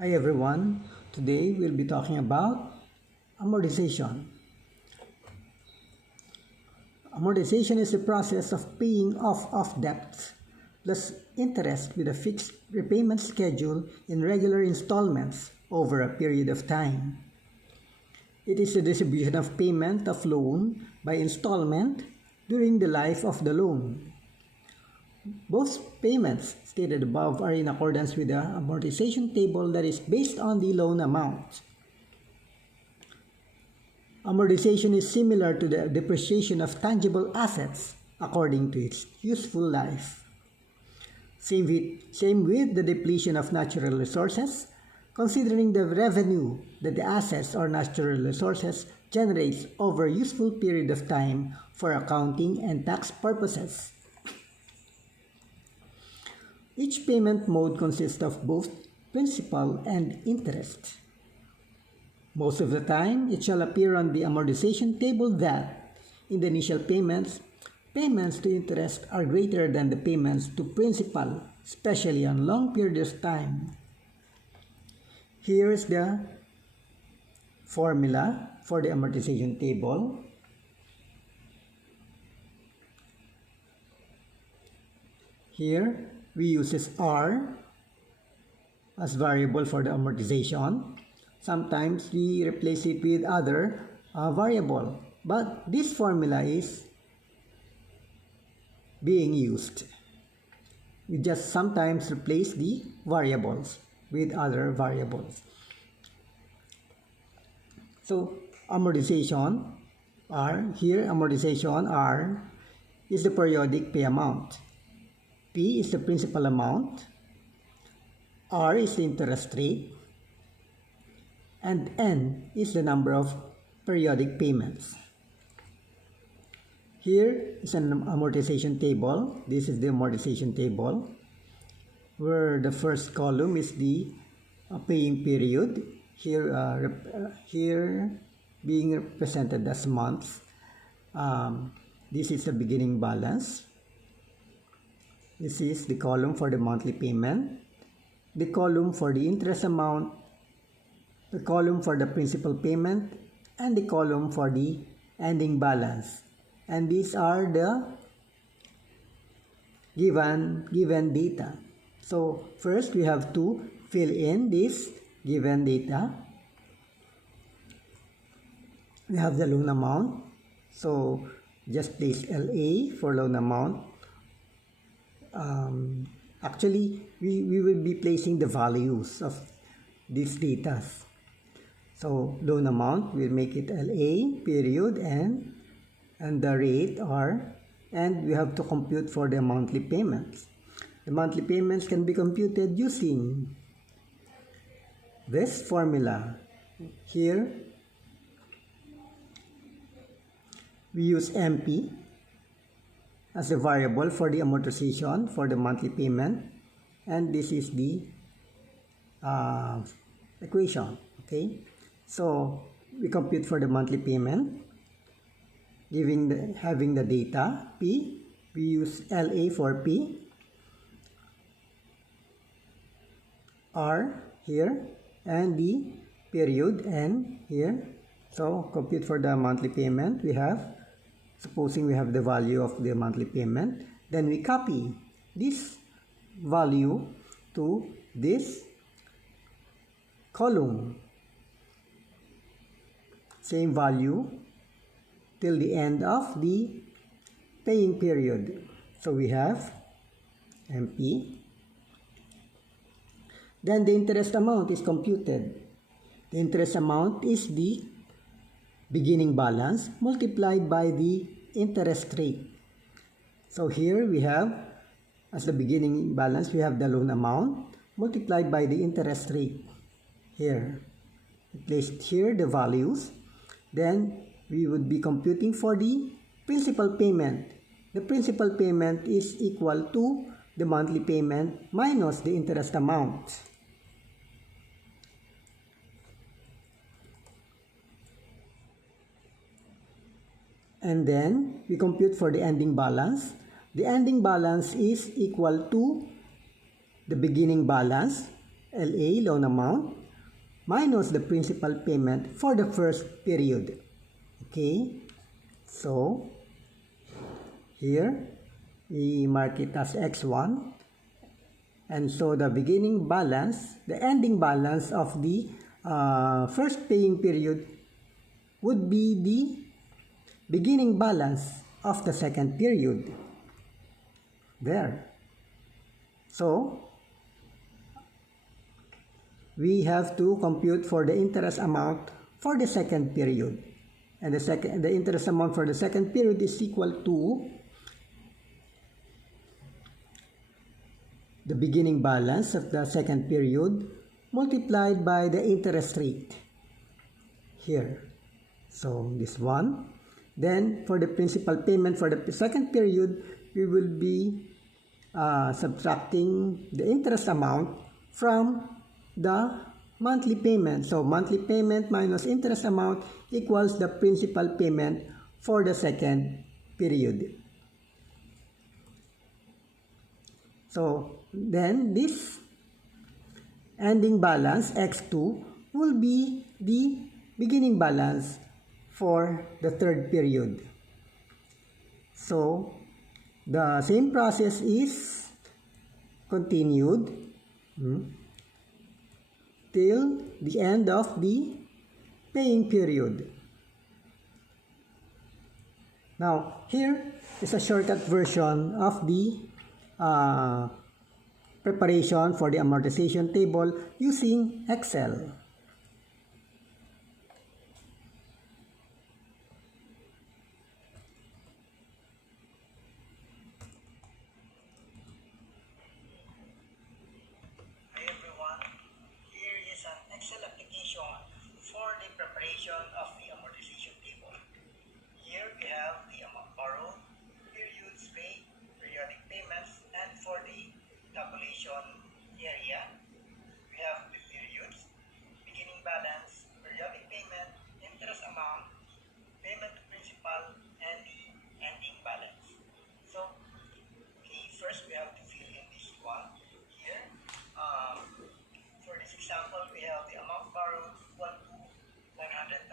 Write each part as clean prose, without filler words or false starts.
Hi everyone, today we'll be talking about amortization. Amortization is the process of paying off debts plus interest with a fixed repayment schedule in regular installments over a period of time. It is the distribution of payment of loan by installment during the life of the loan. Both payments stated above are in accordance with the amortization table that is based on the loan amount. Amortization is similar to the depreciation of tangible assets according to its useful life. Same with the depletion of natural resources, considering the revenue that the assets or natural resources generates over a useful period of time for accounting and tax purposes. Each payment mode consists of both principal and interest. Most of the time, it shall appear on the amortization table that, in the initial payments to interest are greater than the payments to principal, especially on long periods of time. Here is the formula for the amortization table. Here, we use R as variable for the amortization. Sometimes we replace it with other variable, but this formula is being used. We just sometimes replace the variables with other variables. So amortization R, here amortization R is the periodic pay amount. P is the principal amount, R is the interest rate, and N is the number of periodic payments. Here is an amortization table. This is the amortization table, where the first column is the paying period, here being represented as months. This is the beginning balance. This is the column for the monthly payment, the column for the interest amount, the column for the principal payment, and the column for the ending balance. And these are the given data. So first we have to fill in this given data. We have the loan amount. So just place LA for loan amount. Actually, we will be placing the values of these data. So loan amount, we'll make it LA period and the rate R, and we have to compute for the monthly payments. The monthly payments can be computed using this formula. Here we use MP as a variable for the amortization for the monthly payment, and this is the equation. Okay, so we compute for the monthly payment, having the data P. We use LA for P, R here, and the period N here. So compute for the monthly payment. We have, supposing we have the value of the monthly payment, then we copy this value to this column. Same value till the end of the paying period. So we have MP. Then the interest amount is computed. The interest amount is the beginning balance multiplied by the interest rate. So here we have, as the beginning balance, we have the loan amount multiplied by the interest rate. Here, we placed here the values. Then we would be computing for the principal payment. The principal payment is equal to the monthly payment minus the interest amount. And then we compute for the ending balance. The ending balance is equal to the beginning balance LA, loan amount, minus the principal payment for the first period. Okay, so here we mark it as X1, and so the beginning balance, the ending balance of the first paying period would be the beginning balance of the second period. There. So we have to compute for the interest amount for the second period. And the interest amount for the second period is equal to the beginning balance of the second period multiplied by the interest rate here. So this one. Then for the principal payment for the second period, we will be subtracting the interest amount from the monthly payment. So monthly payment minus interest amount equals the principal payment for the second period. So then this ending balance X2 will be the beginning balance for the third period. So the same process is continued till the end of the paying period. Now, here is a shortcut version of the preparation for the amortization table using Excel. Excel application for the preparation of the amortization table. Here we have the amount borrowed, periods paid, periodic payments, and for the calculation area, we have the periods, beginning balance, periodic payment, interest amount, payment to principal, and the ending balance. So, okay, first we have to fill in this one here. For this example, we have the amount borrowed equal to 100,000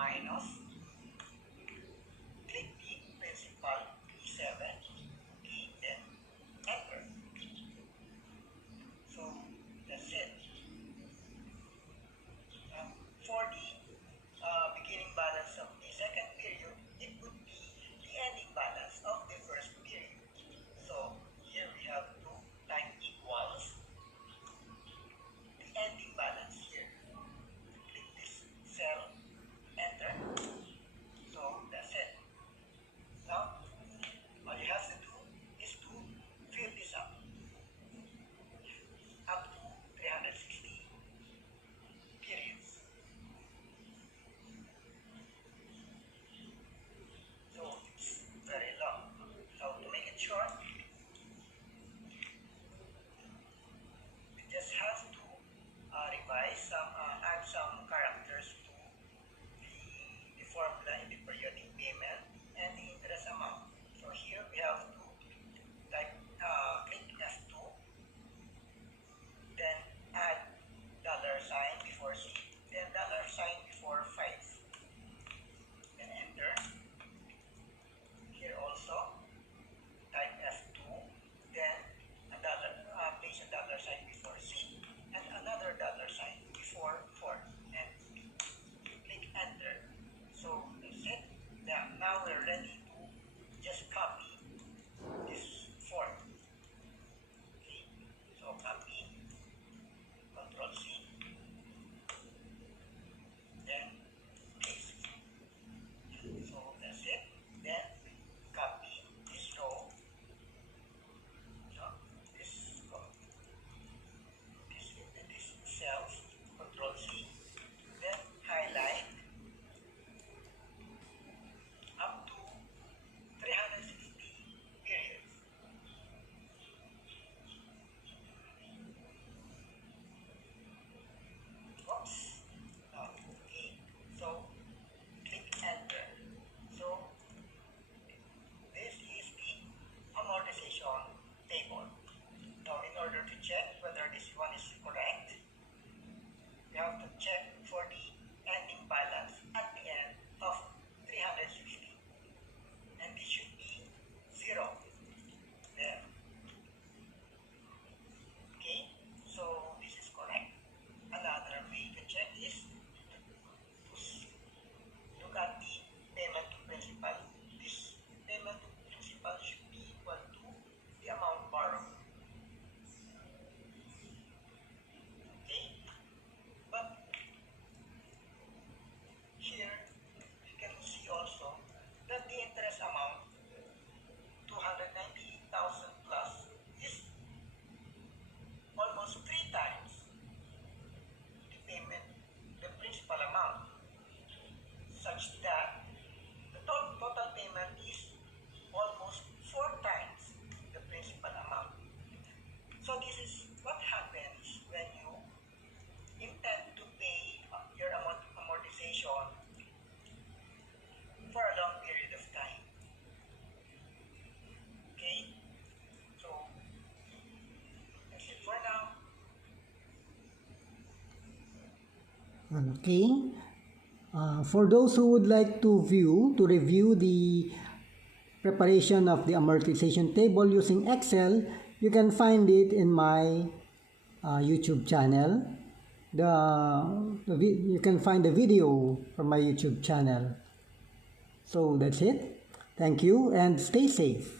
minus, click the principal P7, key, then enter. So that's it. For the beginning balance of the second period, it would be the ending balance of the first period. So here we have to type equals the ending balance here. Click this cell, enter. So that's it. Now, all you have to do is to fill this up to 360 periods. So it's very long. So to make it short, we just have to revise some, add some characters to the formula in the periodic payment and the interest amount. So here we have to type, click F2, then add $sign before C, then $sign before 5, then enter. Here also type F2, then place a $sign before C and another $sign before 4 and click enter. So that's it. Now we're ready to just copy this form. Okay, so copy, Control C, then paste. So that's it. Then copy this row, this cells, Control C, then highlight up to 360 periods. Oops. Okay. So click enter. So this is the amortization table. Now in order to check whether this one is correct, you have to check for the ending balance at the end of 360. And this should be 0. There. Okay, so this is correct. Another way to check is to look at the payment to principal. This payment to principal should be equal to the amount borrowed. Okay, but here you can see also that the interest amount 298,000 plus is almost 3 times the payment, the principal amount, such that the total payment is almost 4 times the principal amount. So this is what happens when you intend to pay your amortization for a long period of time. Okay, so that's it for now. Okay. For those who would like to review the preparation of the amortization table using Excel, you can find it in my YouTube channel. You can find the video from my YouTube channel. So that's it. Thank you and stay safe.